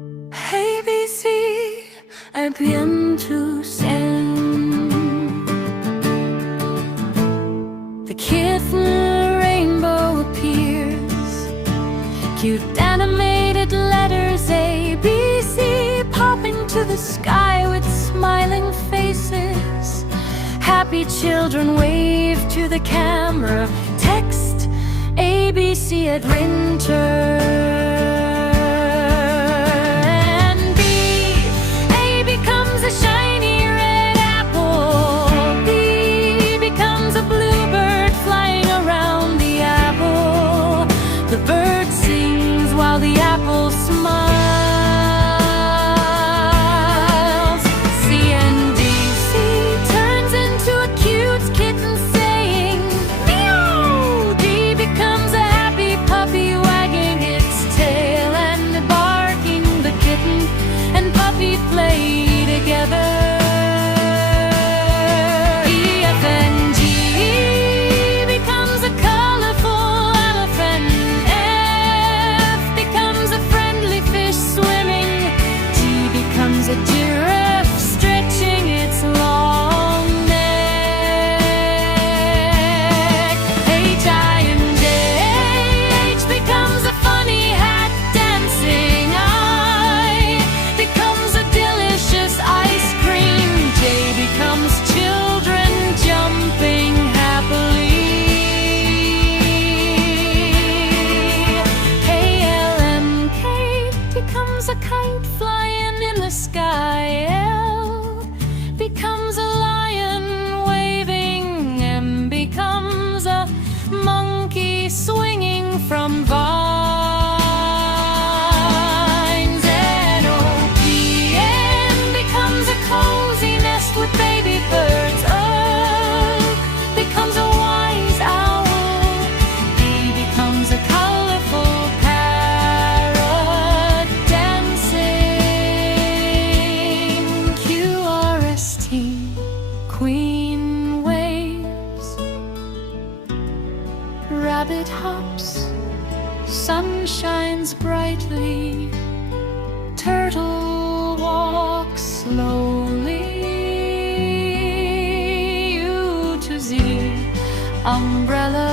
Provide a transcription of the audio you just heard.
A, B, C, I begin to sing. The kitten rainbow appears. Cute animated letters A, B, C popping to the sky with smiling faces. Happy children wave to the camera. Text ABC at winter. A giraffe stretching its long neck. H-I-N-J. H becomes a funny hat dancing. I becomes a delicious ice cream. J becomes children jumping happily. K-L-M-K becomes a kite flying in the sky. L becomes a lion waving. M becomes a monkey swinging from vines. N-O-P-N becomes a cozy nest with baby birds. O becomes a wise owl. P becomes a colorful parrot dancing. Q-R-S-T, queen waves. Rabbit hops, sun shines brightly. Turtle walks slowly. U to Z, umbrella